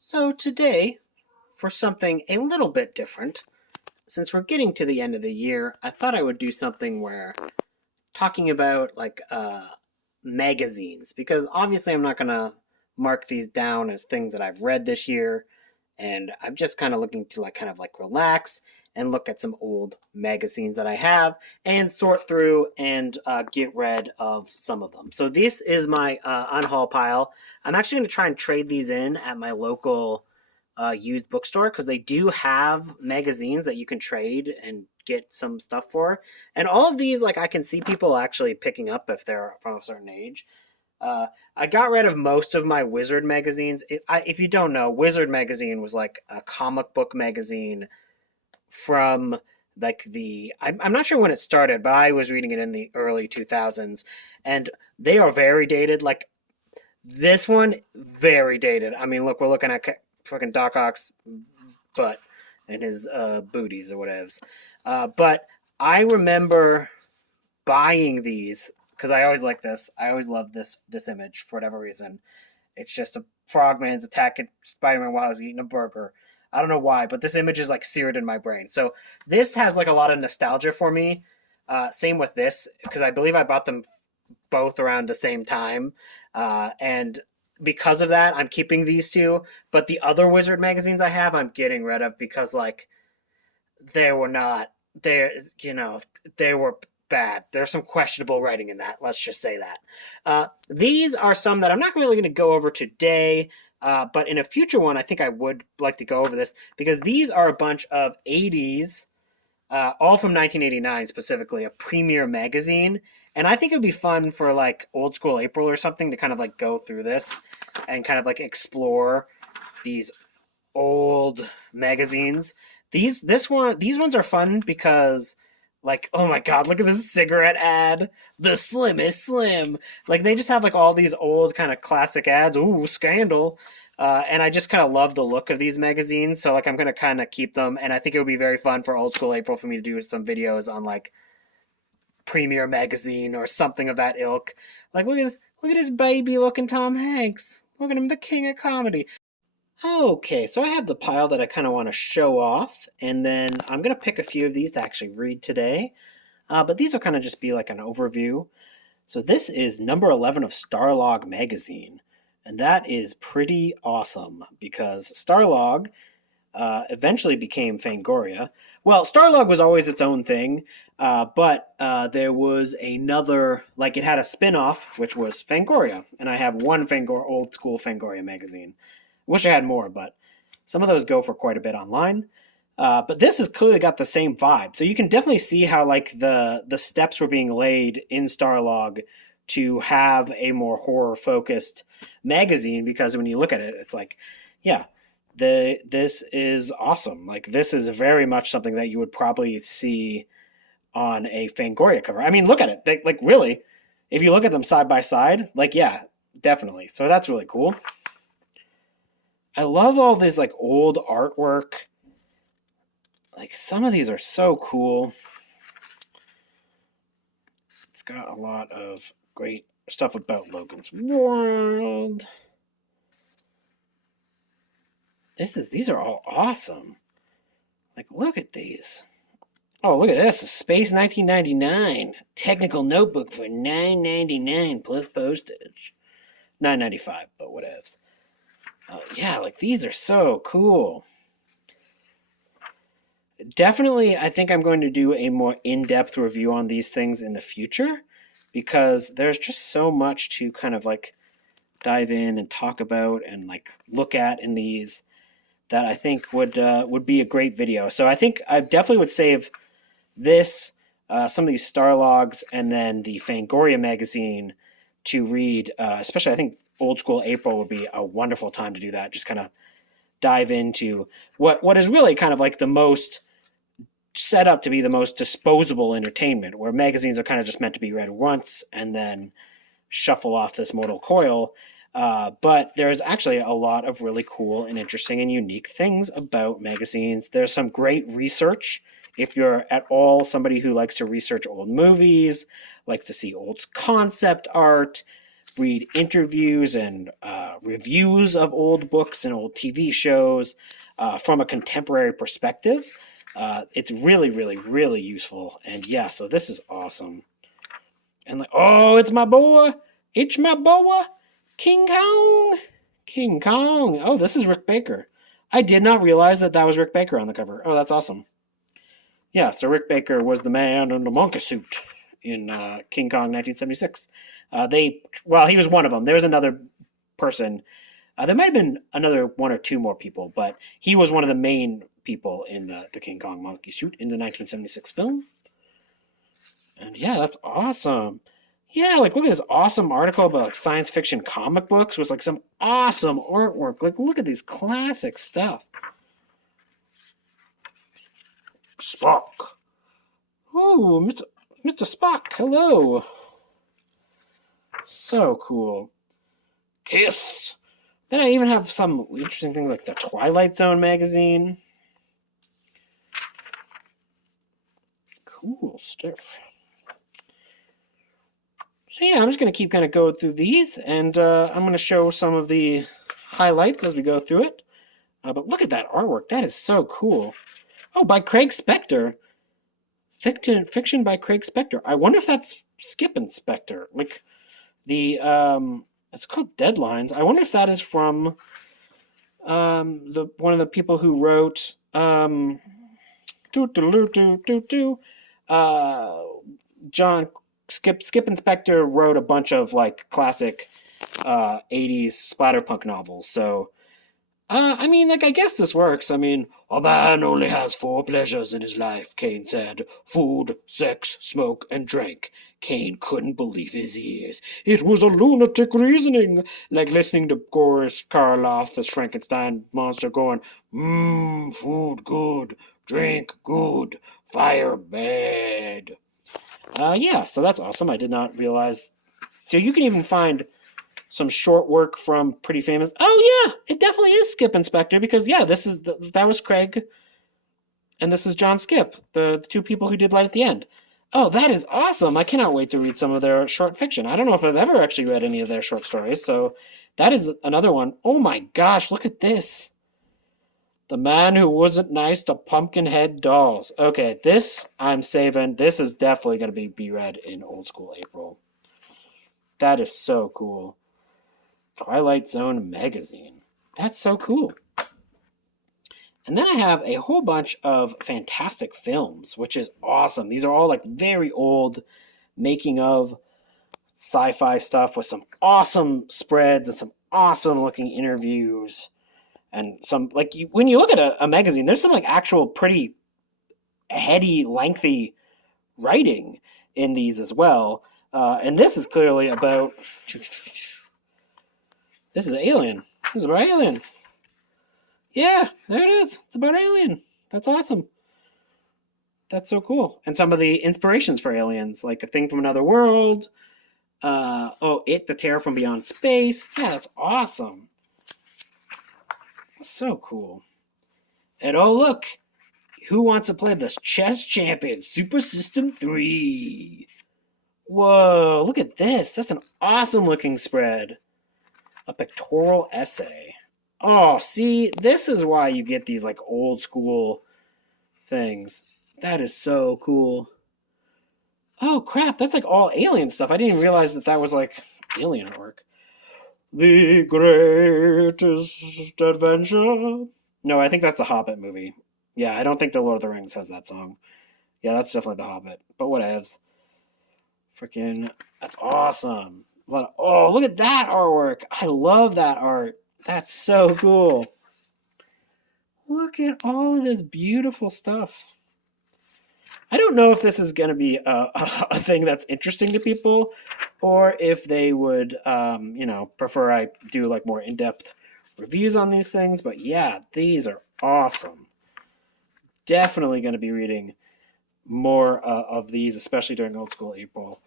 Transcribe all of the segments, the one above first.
So today, for something a little bit different, since we're getting to the end of the year, I thought I would do something where talking about magazines, because obviously I'm not gonna mark these down as things that I've read this year, and I'm just kind of looking to kind of relax and look at some old magazines that I have and sort through and get rid of some of them. So this is my unhaul pile. I'm actually going to try and trade these in at my local used bookstore because they do have magazines that you can trade and get some stuff for. And all of these, like I can see people actually picking up if they're from a certain age. Uh, I got rid of most of my Wizard magazines. If you don't know, Wizard magazine was like a comic book magazine from I'm not sure when it started, but I was reading it in the early 2000s, and they are very dated. Like this one, very dated. I mean, look, we're looking at fucking Doc Ock's butt and his booties or whatevs. But I remember buying these because I always like this. I always love this image for whatever reason. It's just a frogman's attacking Spider-Man while he's eating a burger. I don't know why, but this image is like seared in my brain. So this has like a lot of nostalgia for me. Same with this because I believe I bought them both around the same time, and because of that, I'm keeping these two. But the other Wizard magazines I have, I'm getting rid of because like they were not they they were bad. There's some questionable writing in that. Let's just say that. These are some that I'm not really going to go over today. But in a future one, I think I would like to go over this because these are a bunch of 80s, all from 1989 specifically, a premiere magazine. And I think it would be fun for like old school April or something to kind of like go through this and kind of like explore these old magazines. These ones are fun because like oh my god, look at this cigarette ad. The slimmest slim. Like they just have like all these old kind of classic ads. Ooh, scandal. And I just kind of love the look of these magazines, so like I'm gonna kind of keep them, and I think it would be very fun for old school April for me to do some videos on like Premiere Magazine or something of that ilk. Like look at this baby looking Tom Hanks. Look at him, the king of comedy. Okay, so I have the pile that I kind of want to show off, and then I'm going to pick a few of these to actually read today. But these will kind of just be like an overview. So this is number 11 of Starlog magazine, and that is pretty awesome because Starlog eventually became Fangoria. Well, Starlog was always its own thing, but there was another, like it had a spin-off, which was Fangoria, and I have one old school Fangoria magazine. Wish I had more, but some of those go for quite a bit online. But this has clearly got the same vibe. So you can definitely see how like the steps were being laid in Starlog to have a more horror focused magazine because when you look at it, it's like, yeah, this is awesome. Like this is very much something that you would probably see on a Fangoria cover. I mean, look at it. Like really, if you look at them side by side, like yeah, definitely. So that's really cool. I love all this like old artwork. Like some of these are so cool. It's got a lot of great stuff about Logan's World. These are all awesome. Like look at these. Oh, look at this. A Space 1999 technical notebook for $9.99 plus postage. $9.95, but whatevs. Oh yeah, like these are so cool. Definitely, I think I'm going to do a more in-depth review on these things in the future because there's just so much to kind of like dive in and talk about and like look at in these that I think would be a great video. So I think I definitely would save this, some of these Starlogs, and then the Fangoria magazine to read. Especially, I think old school April would be a wonderful time to do that. Just kind of dive into what is really kind of like the most set up to be the most disposable entertainment, where magazines are kind of just meant to be read once and then shuffle off this mortal coil. But there's actually a lot of really cool and interesting and unique things about magazines. There's some great research. If you're at all somebody who likes to research old movies, likes to see old concept art, read interviews and reviews of old books and old TV shows from a contemporary perspective. It's really, really, really useful. And yeah, so this is awesome. And like, oh, it's my boy. It's my boy. King Kong. King Kong. Oh, this is Rick Baker. I did not realize that that was Rick Baker on the cover. Oh, that's awesome. Yeah, so Rick Baker was the man in the monkey suit in King Kong 1976. He was one of them. There was another person. There might have been another one or two more people, but he was one of the main people in the King Kong monkey suit in the 1976 film. And yeah, that's awesome. Yeah, like look at this awesome article about like science fiction comic books with like some awesome artwork. Like look at these classic stuff. Spock. Oh, Mr. Spock, hello. So cool. Kiss. Then I even have some interesting things like the Twilight Zone magazine. Cool stuff. So yeah, I'm just going to keep kind of going through these, and I'm going to show some of the highlights as we go through it. But look at that artwork. That is so cool. Oh, by Craig Spector. Fiction by Craig Spector. I wonder if that's Skip Inspector. Like, it's called Deadlines. I wonder if that is from one of the people who wrote John Skip Inspector wrote a bunch of like classic 80s splatterpunk novels. So I mean, like, I guess this works. I mean, a man only has four pleasures in his life, Kane said. Food, sex, smoke, and drink. Kane couldn't believe his ears. It was a lunatic reasoning, like listening to Boris Karloff as Frankenstein monster going, food good, drink good, fire bad. Yeah, so that's awesome. I did not realize. So you can even find some short work from pretty famous. Oh yeah, it definitely is Skip Inspector because yeah, that was Craig, and this is John Skip, the two people who did Light at the End. Oh, that is awesome! I cannot wait to read some of their short fiction. I don't know if I've ever actually read any of their short stories, so that is another one. Oh my gosh, look at this! The Man Who Wasn't Nice to Pumpkinhead Dolls. Okay, this I'm saving. This is definitely going to be read in Old School April. That is so cool. Twilight Zone magazine. That's so cool. And then I have a whole bunch of fantastic films, which is awesome. These are all like very old making of sci-fi stuff with some awesome spreads and some awesome looking interviews and some like when you look at a magazine, there's some like actual pretty heady, lengthy writing in these as well. And this is clearly about. This is Alien. This is about Alien. Yeah, there it is. It's about Alien. That's awesome. That's so cool. And some of the inspirations for aliens, like A Thing from Another World. The Terror from Beyond Space. Yeah, that's awesome. So cool. And oh, look. Who wants to play the chess champion? Super System 3. Whoa, look at this. That's an awesome looking spread. A pictorial essay. Oh, see, this is why you get these like old school things. That is so cool. Oh crap, that's like all alien stuff. I didn't even realize that was like alien artwork. The greatest adventure. No, I think that's the Hobbit movie. Yeah, I don't think the Lord of the Rings has that song. Yeah, that's definitely the Hobbit. But whatevs. Freaking, that's awesome. Oh, look at that artwork. I love that art. That's so cool. Look at all of this beautiful stuff. I don't know if this is going to be a thing that's interesting to people or if they would, prefer I do like more in-depth reviews on these things. But yeah, these are awesome. Definitely going to be reading more of these, especially during Old School April.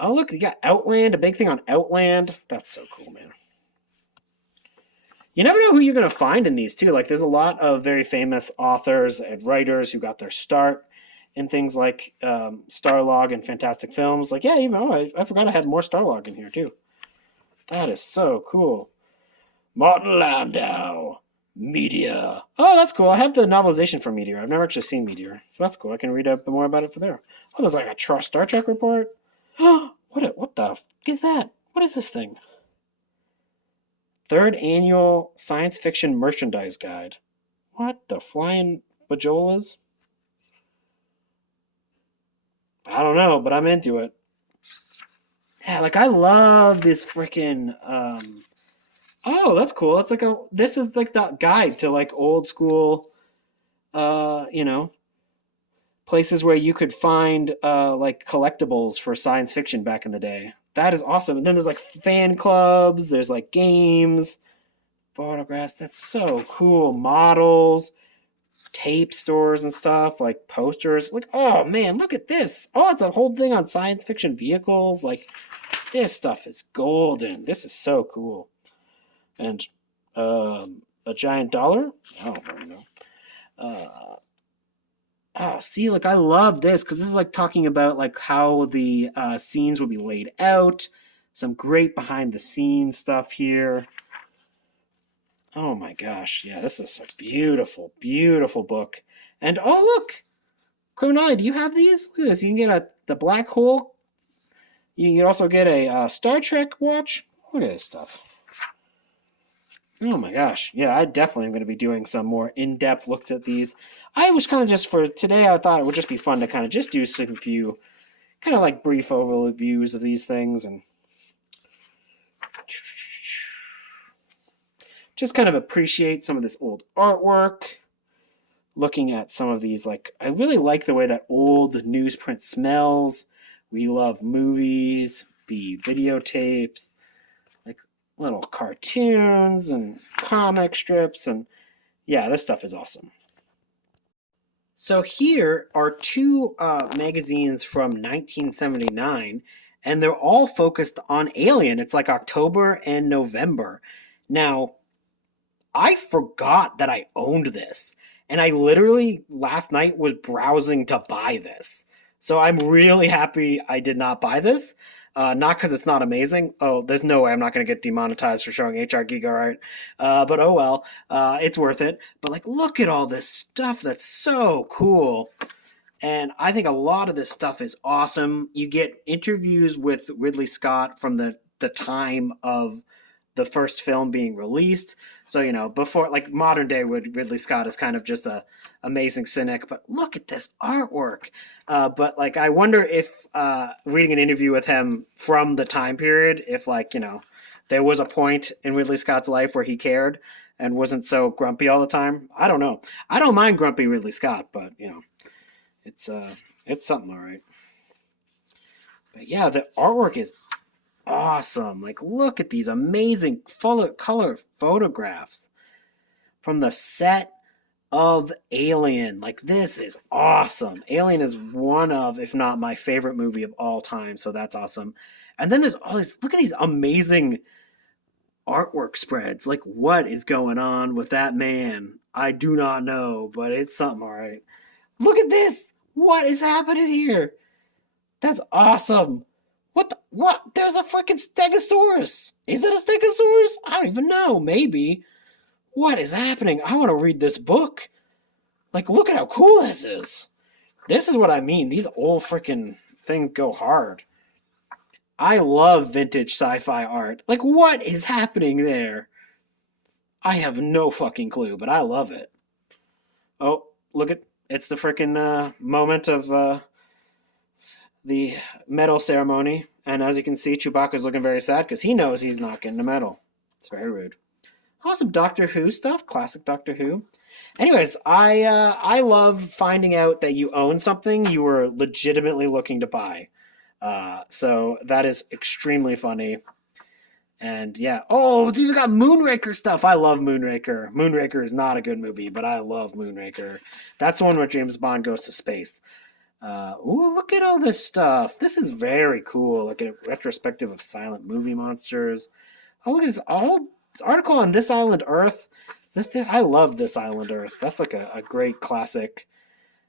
Oh, look, you got Outland, a big thing on Outland. That's so cool, man. You never know who you're going to find in these, too. Like, there's a lot of very famous authors and writers who got their start in things like Starlog and Fantastic Films. Like, yeah, I forgot I had more Starlog in here, too. That is so cool. Martin Landau, Meteor. Oh, that's cool. I have the novelization for Meteor. I've never actually seen Meteor, so that's cool. I can read up more about it for there. Oh, there's like a Star Trek report. What the f is that? What is this thing? Third annual science fiction merchandise guide. What the flying bajolas? I don't know, but I'm into it. Yeah, like I love this freaking oh, that's cool. That's like a this is like the guide to like old school you know, places where you could find like collectibles for science fiction back in the day. That is awesome. And then there's like fan clubs, there's like games, photographs. That's so cool. Models, tape stores and stuff, like posters. Like, oh man, look at this. Oh, it's a whole thing on science fiction vehicles. Like, this stuff is golden. This is so cool. And a giant dollar? Oh, I don't know. Uh, oh, see, like I love this because this is like talking about like how the scenes will be laid out. Some great behind the scenes stuff here. Oh my gosh, yeah, this is a beautiful, beautiful book. And oh look, Criminality, do you have these? Look at this. You can get the black hole. You can also get a Star Trek watch. Look at this stuff. Oh my gosh. Yeah, I definitely am going to be doing some more in-depth looks at these. I was kind of just for today, I thought it would just be fun to kind of just do some few kind of like brief overviews of these things and just kind of appreciate some of this old artwork. Looking at some of these, like, I really like the way that old newsprint smells. We love movies, videotapes, like little cartoons and comic strips, and yeah, this stuff is awesome. So here are two magazines from 1979, and they're all focused on Alien. It's like October and November. Now, I forgot that I owned this. And I literally last night was browsing to buy this. So I'm really happy I did not buy this. Not because it's not amazing. Oh, there's no way I'm not going to get demonetized for showing HR Giga art. But oh well, it's worth it. But like, look at all this stuff that's so cool. And I think a lot of this stuff is awesome. You get interviews with Ridley Scott from the time of the first film being released. So, you know, before, like modern day Ridley Scott is kind of just a amazing cynic, but look at this artwork. But like, I wonder if reading an interview with him from the time period, if like, you know, there was a point in Ridley Scott's life where he cared and wasn't so grumpy all the time. I don't know. I don't mind grumpy Ridley Scott, but you know, it's something all right. But yeah, the artwork is awesome. Like, look at these amazing color photographs from the set of Alien. Like, this is awesome. Alien is one of, if not my favorite movie of all time, so that's awesome. And then there's all these, look at these amazing artwork spreads. Like, what is going on with that man? I do not know, but it's something all right. Look at this. What is happening here? That's awesome. What? There's a freaking Stegosaurus. Is it a Stegosaurus? I don't even know. Maybe. What is happening? I want to read this book. Like, look at how cool this is. This is what I mean. These old freaking things go hard. I love vintage sci-fi art. Like, what is happening there? I have no fucking clue, but I love it. Oh, look at it's the freaking moment of the medal ceremony. And as you can see, Chewbacca's looking very sad because he knows he's not getting a medal. It's very rude. Awesome Doctor Who stuff, classic Doctor Who. Anyways, I love finding out that you own something you were legitimately looking to buy. So that is extremely funny. And yeah, oh, dude, we got Moonraker stuff. I love Moonraker. Moonraker is not a good movie, but I love Moonraker. That's the one where James Bond goes to space. Ooh, look at all this stuff. This is very cool. Like a retrospective of silent movie monsters. Oh, look at this. This article on This Island Earth. I love This Island Earth. That's like a great classic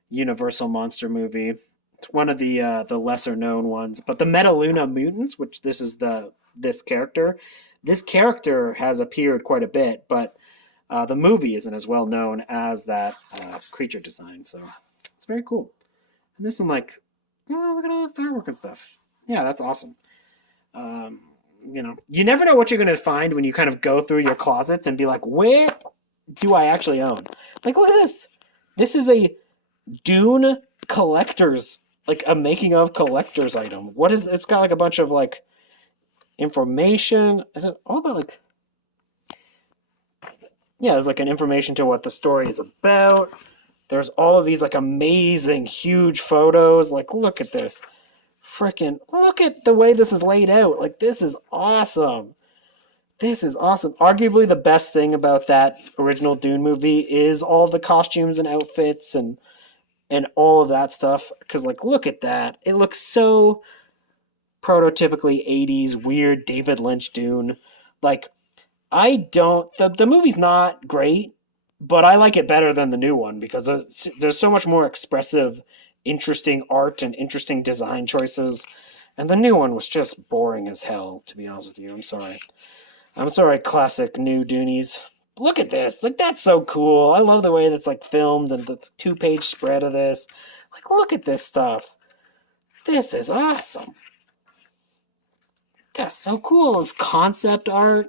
Universal monster movie. It's one of the lesser known ones. But the Metaluna mutants, which this is this character, this character has appeared quite a bit, but the movie isn't as well known as that creature design. So it's very cool. And there's some like, oh, look at all this artwork and stuff. Yeah, that's awesome. Um, you never know what you're going to find when you kind of go through your closets and be like, where do I actually own? Like, look at this. This is a Dune collector's, like a making of collector's item. What is? It's got like a bunch of like information. Is it all about like? Yeah, there's like an information to what the story is about. There's all of these like amazing, huge photos. Like, look at this. Freaking, look at the way this is laid out. Like, this is awesome. This is awesome. Arguably, the best thing about that original Dune movie is all the costumes and outfits and all of that stuff. Because, like, look at that. It looks so prototypically 80s, weird David Lynch Dune. Like, I don't. The movie's not great, but I like it better than the new one because there's so much more expressive, interesting art and interesting design choices. And the new one was just boring as hell, to be honest with you. I'm sorry. I'm sorry, classic new Doonies. Look at this. Like, that's so cool. I love the way that's like filmed and the 2-page spread of this. Like, look at this stuff. This is awesome. That's so cool. It's concept art.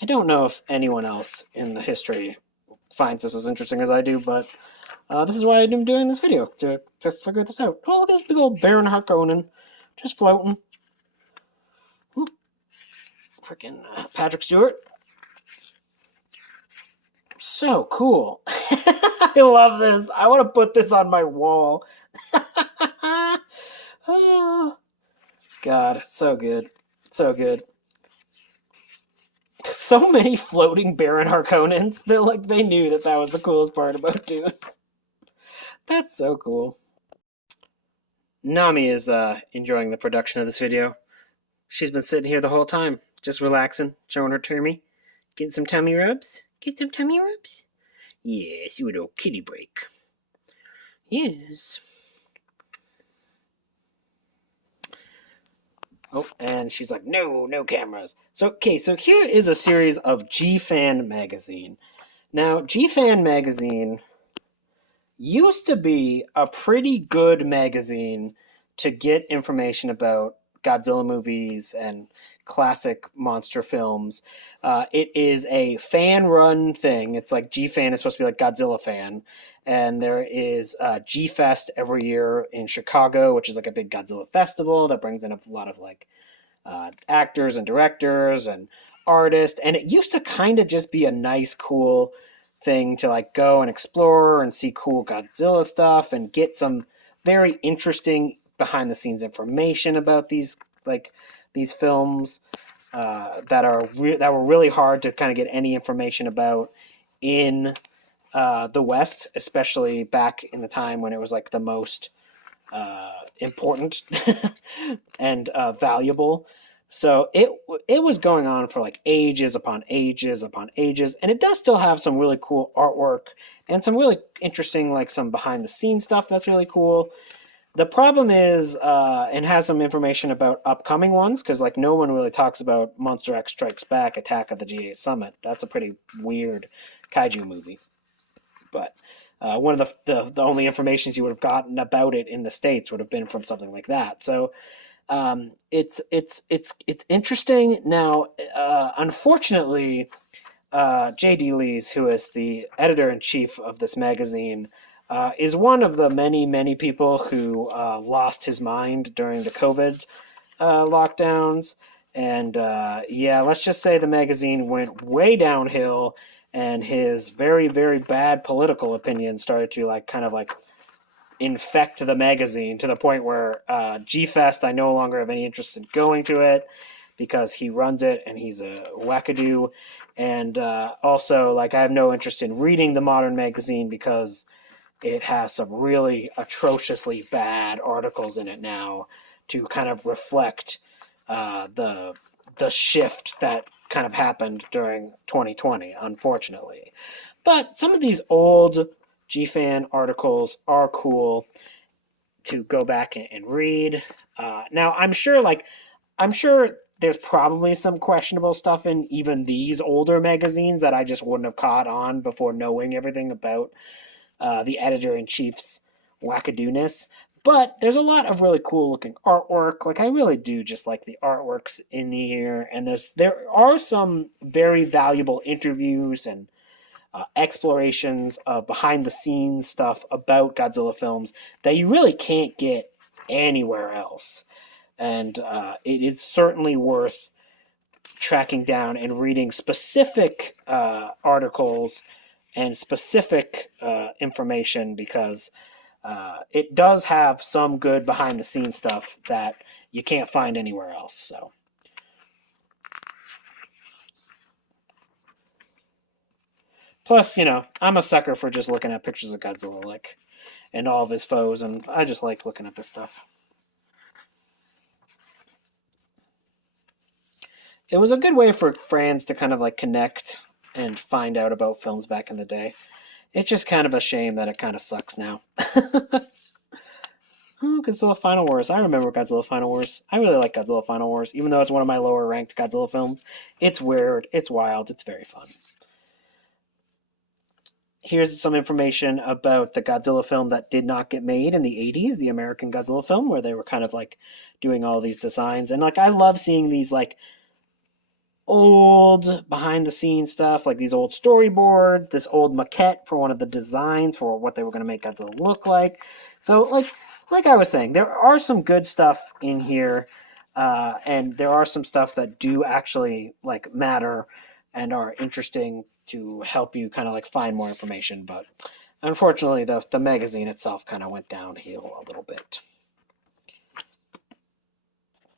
I don't know if anyone else in the history finds this as interesting as I do, but this is why I'm doing this video, to figure this out. Oh, look at this big old Baron Harkonnen just floating. Freaking Patrick Stewart. So cool. I love this. I want to put this on my wall. Oh, God, so good. So good. So many floating Baron Harkonnens. They knew that was the coolest part about Dune. That's so cool. Nami is enjoying the production of this video. She's been sitting here the whole time, just relaxing, showing her tummy, getting some tummy rubs. Get some tummy rubs? Yes, you little kitty break. Yes. Oh, and she's like, no cameras. So here is a series of G-Fan magazine. Now, G-Fan magazine used to be a pretty good magazine to get information about Godzilla movies and classic monster films. It is a fan-run thing. It's like G-Fan is supposed to be like Godzilla Fan. And there is G-Fest every year in Chicago, which is like a big Godzilla festival that brings in a lot of like actors and directors and artists. And it used to kind of just be a nice, cool thing to like go and explore and see cool Godzilla stuff and get some very interesting behind the scenes information about these films that were really hard to kind of get any information about in the West, especially back in the time when it was like the most important and valuable. So it was going on for like ages upon ages upon ages, and it does still have some really cool artwork and some really interesting like some behind the scenes stuff that's really cool. The problem is, it has some information about upcoming ones because like no one really talks about Monster X Strikes Back: Attack of the G8 Summit. That's a pretty weird kaiju movie, but one of the only information you would have gotten about it in the States would have been from something like that. So it's interesting. Now, unfortunately, J.D. Lees, who is the editor-in-chief of this magazine, is one of the many people who lost his mind during the COVID lockdowns. And yeah, let's just say the magazine went way downhill, and his very bad political opinion started to like kind of like infect the magazine to the point where G-Fest, I no longer have any interest in going to it because he runs it and he's a wackadoo. And also, like, I have no interest in reading the Modern magazine because it has some really atrociously bad articles in it now to kind of reflect the shift that kind of happened during 2020, unfortunately. But some of these old G-Fan articles are cool to go back and read. Now, I'm sure there's probably some questionable stuff in even these older magazines that I just wouldn't have caught on before knowing everything about the editor in chief's wackadoodness. But there's a lot of really cool looking artwork. Like I really do just like the artworks in here, and there are some very valuable interviews and explorations of behind the scenes stuff about Godzilla films that you really can't get anywhere else. And it is certainly worth tracking down and reading specific articles and specific information because it does have some good behind the scenes stuff that you can't find anywhere else. So. Plus, I'm a sucker for just looking at pictures of Godzilla, like, and all of his foes, and I just like looking at this stuff. It was a good way for fans to kind of like connect and find out about films back in the day. It's just kind of a shame that it kind of sucks now. Oh, Godzilla Final Wars. I remember Godzilla Final Wars. I really like Godzilla Final Wars, even though it's one of my lower ranked Godzilla films. It's weird, it's wild, it's very fun. Here's some information about the Godzilla film that did not get made in the 80s, the American Godzilla film, where they were kind of like doing all these designs. And like I love seeing these like old behind the scenes stuff, like these old storyboards, this old maquette for one of the designs for what they were going to make Godzilla look like. So like I was saying, there are some good stuff in here, and there are some stuff that do actually like matter and are interesting to help you kind of like find more information. But unfortunately, the magazine itself kind of went downhill a little bit.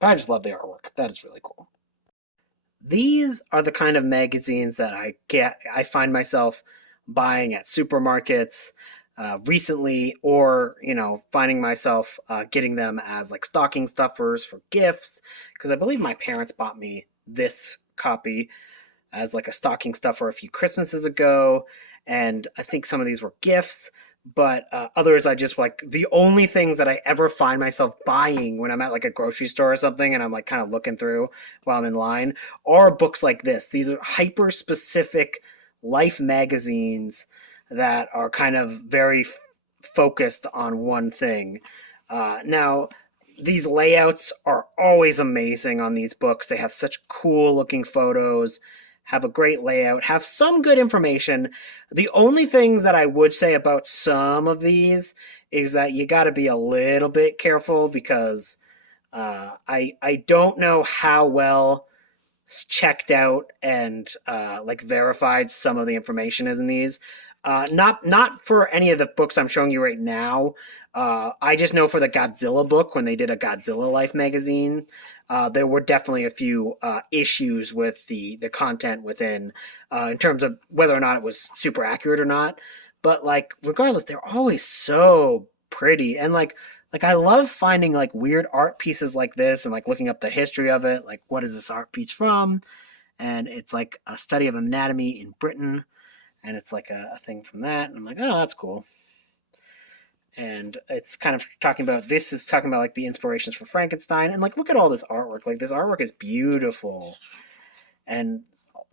But I just love the artwork. That is really cool. These are the kind of magazines that I find myself buying at supermarkets recently, or finding myself getting them as like stocking stuffers for gifts, because I believe my parents bought me this copy as like a stocking stuffer a few Christmases ago, and I think some of these were gifts, but others I just like the only things that I ever find myself buying when I'm at like a grocery store or something and I'm like kind of looking through while I'm in line are books like this. These are hyper specific life magazines that are kind of very focused on one thing. Now, these layouts are always amazing on these books. They have such cool looking photos, have a great layout, have some good information. The only things that I would say about some of these is that you got to be a little bit careful because I don't know how well checked out and like verified some of the information is in these. Not for any of the books I'm showing you right now. I just know for the Godzilla book, when they did a Godzilla Life magazine, there were definitely a few issues with the content within, in terms of whether or not it was super accurate or not. But like, regardless, they're always so pretty, and like I love finding like weird art pieces like this and like looking up the history of it. Like, what is this art piece from? And it's like a study of anatomy in Britain, and it's like a thing from that. And I'm like, oh, that's cool. And it's kind of talking about this is talking about like the inspirations for Frankenstein, and like look at all this artwork. Like this artwork is beautiful and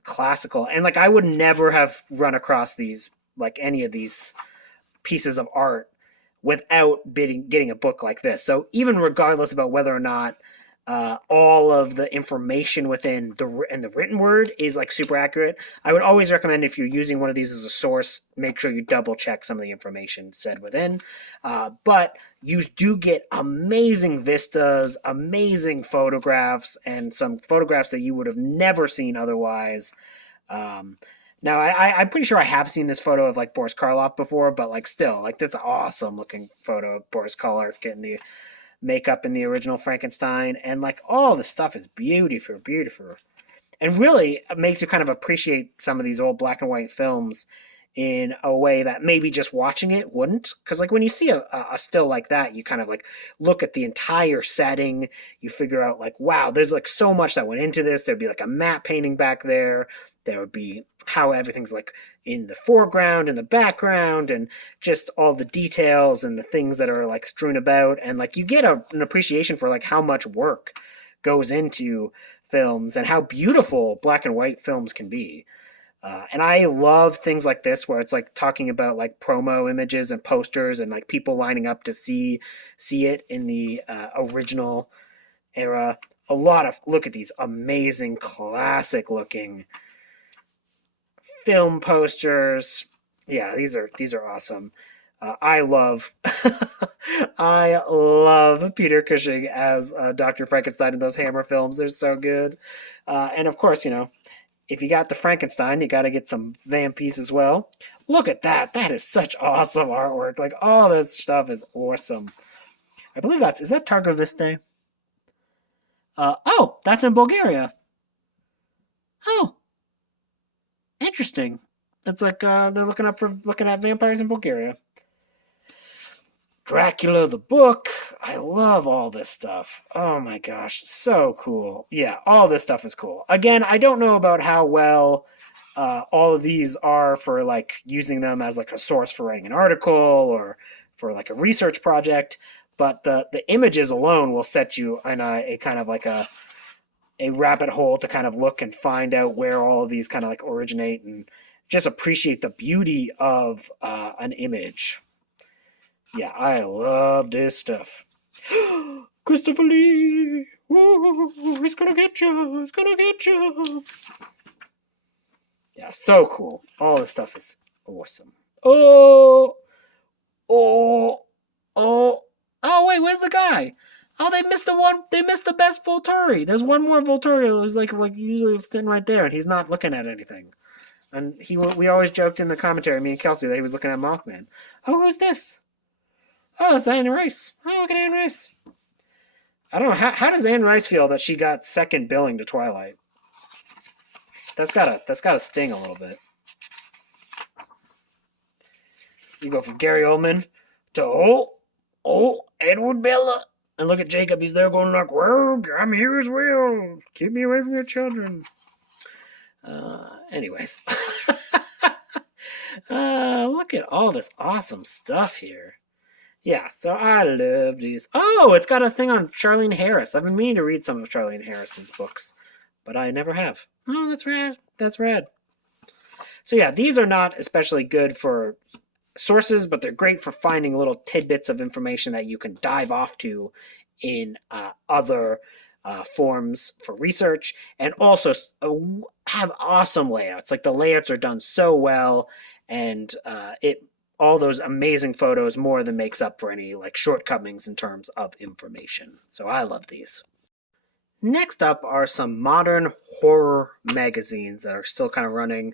classical, and like I would never have run across these like any of these pieces of art without getting a book like this. So even regardless about whether or not all of the information within the written word is like super accurate, I would always recommend, if you're using one of these as a source, make sure you double check some of the information said within. But you do get amazing vistas, amazing photographs, and some photographs that you would have never seen otherwise. Now, I'm pretty sure I have seen this photo of like Boris Karloff before, but like still, like that's an awesome looking photo of Boris Karloff getting the makeup in the original Frankenstein, and like all the stuff is beautiful, and really makes you kind of appreciate some of these old black and white films in a way that maybe just watching it wouldn't. Because like when you see a still like that, you kind of like look at the entire setting, you figure out like, wow, there's like so much that went into this. There'd be like a matte painting back there, there would be how everything's like in the foreground and the background, and just all the details and the things that are like strewn about, and like you get an appreciation for like how much work goes into films and how beautiful black and white films can be. And I love things like this where it's like talking about like promo images and posters and like people lining up to see it in the original era. A lot of look at these amazing classic looking film posters. Yeah, these are awesome. I love I love Peter Cushing as Dr. Frankenstein in those Hammer films. They're so good. And of course, if you got the Frankenstein, you got to get some Vampires as well. Look at that. That is such awesome artwork. Like, all this stuff is awesome. I believe is that Targa Viste? Oh, that's in Bulgaria. Oh, interesting. It's like they're looking at vampires in Bulgaria. Dracula the book. I love all this stuff. Oh my gosh, so cool. Yeah, all this stuff is cool. Again, I don't know about how well all of these are for like using them as like a source for writing an article or for like a research project, but the images alone will set you in a kind of like a rabbit hole to kind of look and find out where all of these kind of like originate and just appreciate the beauty of an image. Yeah, I love this stuff. Christopher Lee! Whoa, he's gonna get you! He's gonna get you! Yeah, so cool. All this stuff is awesome. Oh! Oh! Oh! Oh, wait, where's the guy? Oh, they missed the one. They missed the best Volturi. There's one more Volturi that was like usually sitting right there, and he's not looking at anything. And we always joked in the commentary, me and Kelsey, that he was looking at Mothman. Oh, who's this? Oh, that's Anne Rice. Oh, look at Anne Rice. I don't know. How does Anne Rice feel that she got second billing to Twilight? That's gotta sting a little bit. You go from Gary Oldman to Edward Bella. And look at Jacob, he's there going like, well, I'm here as well. Keep me away from your children. Anyways. Look at all this awesome stuff here. Yeah, so I love these. Oh, it's got a thing on Charlene Harris. I've been meaning to read some of Charlene Harris's books, but I never have. Oh, that's rad. That's rad. So yeah, these are not especially good for sources, but they're great for finding little tidbits of information that you can dive off to in other forms for research, and also have awesome layouts. Like the layouts are done so well, and all those amazing photos more than makes up for any like shortcomings in terms of information. So I love these. Next up are some modern horror magazines that are still kind of running.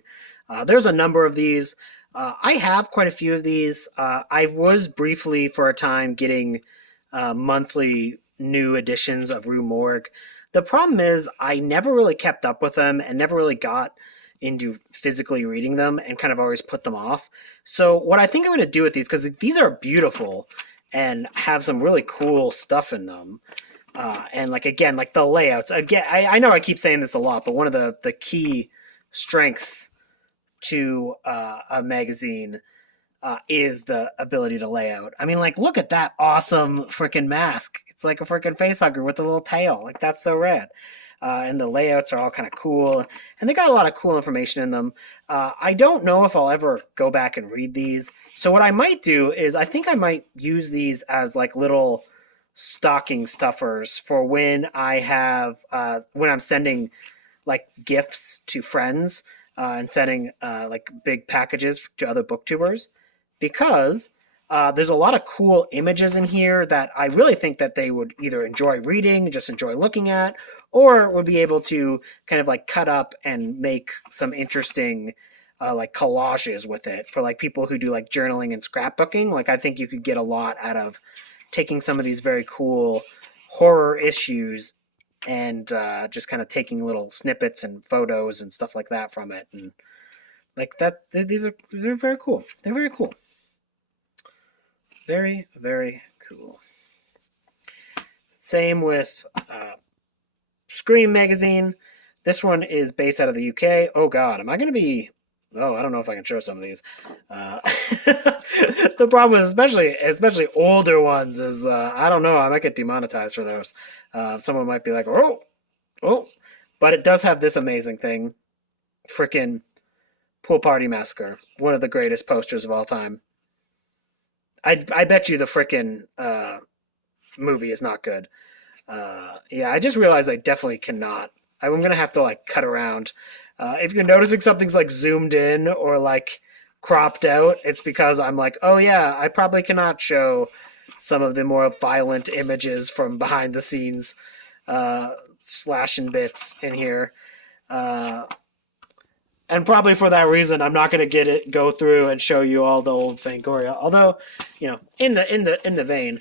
There's a number of these. I have quite a few of these. I was briefly for a time getting monthly new editions of Rue Morgue. The problem is I never really kept up with them and never really got into physically reading them and kind of always put them off. So what I think I'm going to do with these, because these are beautiful and have some really cool stuff in them. And like, again, like the layouts, again, I know I keep saying this a lot, but one of the key strengths to a magazine is the ability to lay out. I mean, like, look at that awesome freaking mask. It's like a freaking facehugger with a little tail. Like, that's so rad. And the layouts are all kind of cool. And they got a lot of cool information in them. I don't know if I'll ever go back and read these. So what I might do is I think I might use these as like little stocking stuffers for when I have, when I'm sending like gifts to friends and sending like big packages to other booktubers. Because there's a lot of cool images in here that I really think that they would either enjoy reading, just enjoy looking at, or would be able to kind of like cut up and make some interesting like collages with it for like people who do like journaling and scrapbooking. Like I think you could get a lot out of taking some of these very cool horror issues and just kind of taking little snippets and photos and stuff like that from it. And like that, they're very cool. They're very cool. Very, very cool. Same with Scream magazine. This one is based out of the UK. Oh God, am I going to be... Oh, I don't know if I can show some of these. The problem is, especially older ones, is I don't know. I might get demonetized for those. Someone might be like, oh. But it does have this amazing thing. Frickin' Pool Party Massacre. One of the greatest posters of all time. I bet you the frickin' movie is not good. Yeah, I just realized I definitely cannot. I'm gonna have to like cut around. If you're noticing something's like zoomed in or like cropped out, it's because I'm like, oh yeah, I probably cannot show some of the more violent images from behind the scenes, slashing bits in here. Uh, and probably for that reason, I'm not going to go through and show you all the old Fangoria. Although, in the vein,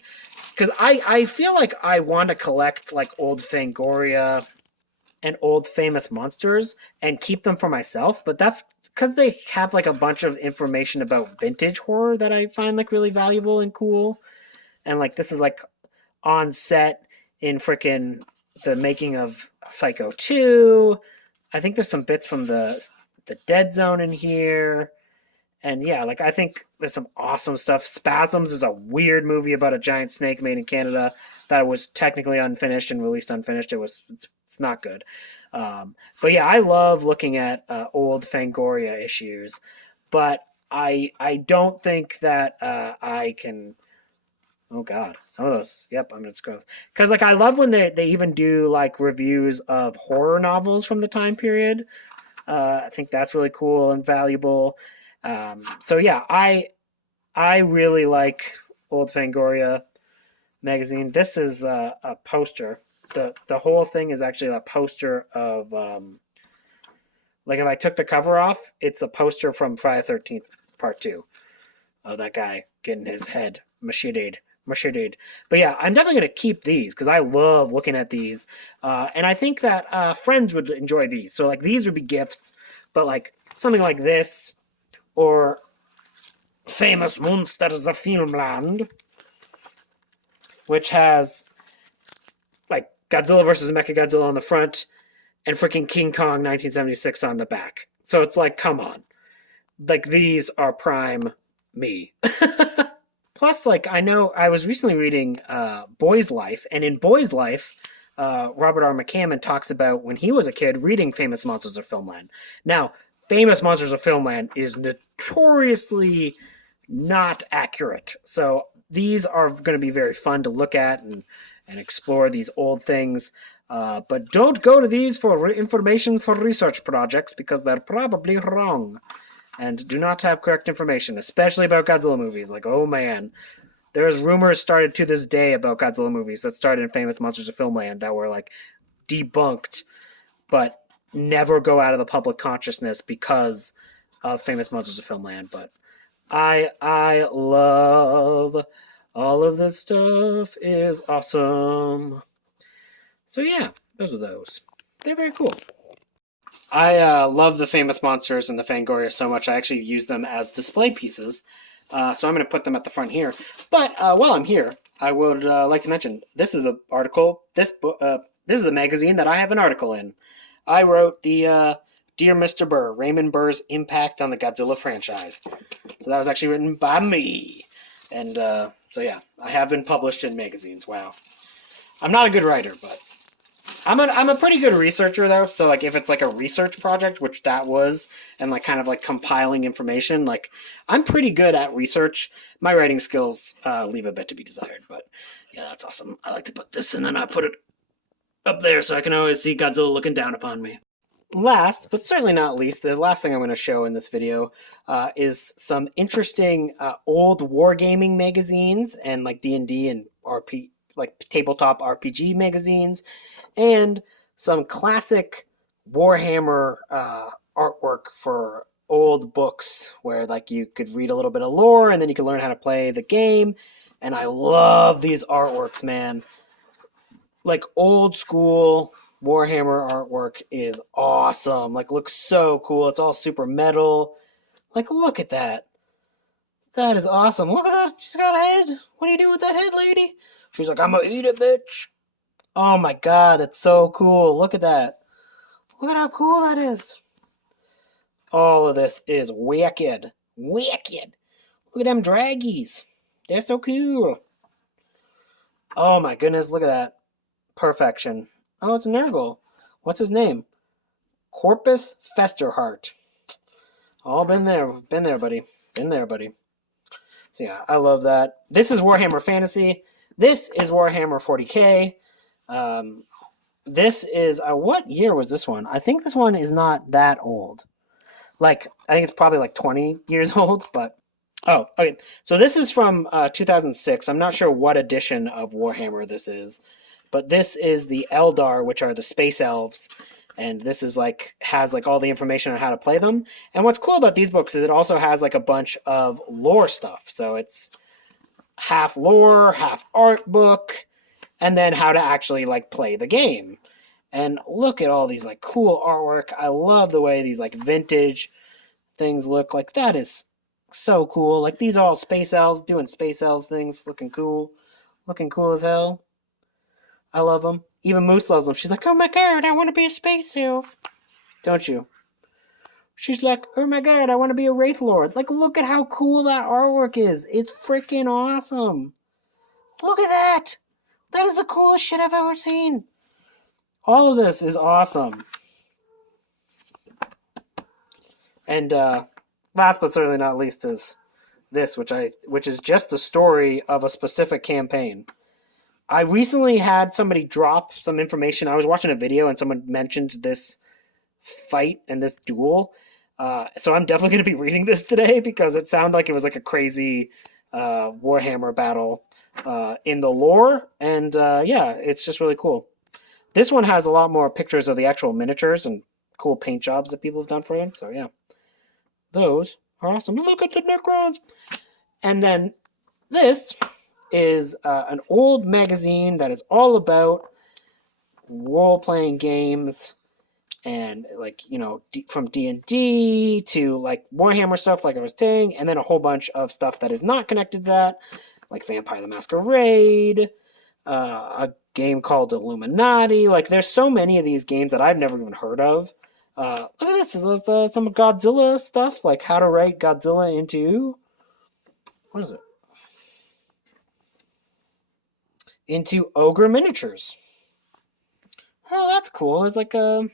because I feel like I want to collect like old Fangoria and old famous monsters and keep them for myself. But that's because they have like a bunch of information about vintage horror that I find like really valuable and cool. And like this is like on set in frickin' the making of Psycho 2. I think there's some bits from the Dead Zone in here. And yeah, like I think there's some awesome stuff. Spasms is a weird movie about a giant snake made in Canada that was technically unfinished and released unfinished. It's not good. But yeah, I love looking at old Fangoria issues, but I don't think that I can. Oh God, some of those. Yep, I'm just gross. Because like I love when they even do like reviews of horror novels from the time period. I think that's really cool and valuable. So yeah, I really like Old Fangoria magazine. This is a poster. The whole thing is actually a poster of like if I took the cover off, it's a poster from Friday the 13th Part 2 of that guy getting his head macheted. But yeah, I'm definitely going to keep these because I love looking at these. And I think that friends would enjoy these. So, like, these would be gifts, but like something like this or Famous Monsters of Filmland, which has like Godzilla versus Mechagodzilla on the front and freaking King Kong 1976 on the back. So it's like, come on. Like, these are prime me. Plus, like, I know I was recently reading Boy's Life, and in Boy's Life, Robert R. McCammon talks about when he was a kid reading Famous Monsters of Filmland. Now, Famous Monsters of Filmland is notoriously not accurate. So these are going to be very fun to look at and explore these old things. But don't go to these for information for research projects because they're probably wrong and do not have correct information, especially about Godzilla movies. Like, oh man, there's rumors started to this day about Godzilla movies that started in Famous Monsters of Filmland that were like debunked, but never go out of the public consciousness because of Famous Monsters of Filmland. But I love all of this stuff is awesome. So yeah, those are those. They're very cool. I love the Famous Monsters and the Fangoria so much. I actually use them as display pieces. So I'm going to put them at the front here. But while I'm here, I would like to mention this is an article. This is a magazine that I have an article in. I wrote the Dear Mr. Burr, Raymond Burr's impact on the Godzilla franchise. So that was actually written by me. And so yeah, I have been published in magazines. Wow. I'm not a good writer, but I'm a pretty good researcher though. So like if it's like a research project, which that was, and like kind of like compiling information, like I'm pretty good at research. My writing skills leave a bit to be desired, but yeah, that's awesome. I like to put this and then I put it up there so I can always see Godzilla looking down upon me. Last, but certainly not least, the last thing I'm going to show in this video is some interesting old wargaming magazines and like D&D and RP, like tabletop RPG magazines, and some classic Warhammer artwork for old books where like you could read a little bit of lore and then you could learn how to play the game. And I love these artworks, man. Like old school Warhammer artwork is awesome. Like looks so cool. It's all super metal. Like look at that. That is awesome. Look at that. She's got a head. What are you doing with that head, lady? She's like, I'm gonna eat it, bitch. Oh my god, that's so cool. Look at that. Look at how cool that is. All of this is wicked. Wicked. Look at them draggies. They're so cool. Oh my goodness, look at that. Perfection. Oh, it's an Nurgle. What's his name? Corpus Festerheart. All been there, buddy. Been there, buddy. So yeah, I love that. This is Warhammer Fantasy. This is Warhammer 40k. This is what year was this one? I think this one is not that old. Like I think it's probably like 20 years old, but oh, okay. So this is from 2006. I'm not sure what edition of Warhammer this is, but this is the Eldar, which are the space elves, and this is like has like all the information on how to play them. And what's cool about these books is it also has like a bunch of lore stuff. So it's half lore, half art book, and then how to actually like play the game. And look at all these like cool artwork. I love the way these like vintage things look. Like that is so cool. Like these are all space elves doing space elves things, looking cool as hell. I love them. Even Moose loves them. She's like, oh my god, I want to be a space elf. Don't you? She's like, oh my god, I want to be a Wraith Lord. Like, look at how cool that artwork is. It's freaking awesome. Look at that. That is the coolest shit I've ever seen. All of this is awesome. And last but certainly not least is this, which is just the story of a specific campaign. I recently had somebody drop some information. I was watching a video and someone mentioned this fight and this duel. So I'm definitely going to be reading this today because it sounded like it was like a crazy Warhammer battle in the lore. And yeah, it's just really cool. This one has a lot more pictures of the actual miniatures and cool paint jobs that people have done for them. So yeah, those are awesome. Look at the Necrons. And then this is an old magazine that is all about role-playing games and like, you know, from D&D to like Warhammer stuff like I was saying, and then a whole bunch of stuff that is not connected to that, like Vampire the Masquerade, a game called Illuminati. Like there's so many of these games that I've never even heard of. Look at this. This is some Godzilla stuff, like how to write Godzilla into, what is it? Into ogre miniatures. Oh, that's cool. It's like that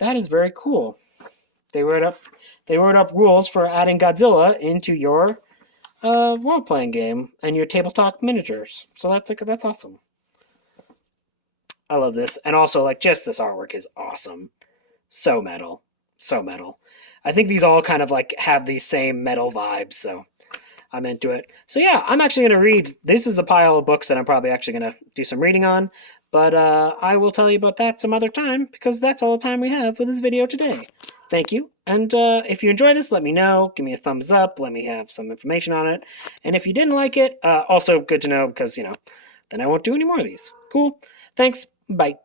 is very cool. They wrote up rules for adding Godzilla into your role-playing game and your tabletop miniatures. So that's awesome. I love this. And also like just this artwork is awesome. So metal. So metal. I think these all kind of like have these same metal vibes, so I'm into it. So yeah, I'm actually going to read. This is a pile of books that I'm probably actually going to do some reading on. But I will tell you about that some other time because that's all the time we have for this video today. Thank you. And if you enjoyed this, let me know. Give me a thumbs up. Let me have some information on it. And if you didn't like it, also good to know because, you know, then I won't do any more of these. Cool. Thanks. Bye.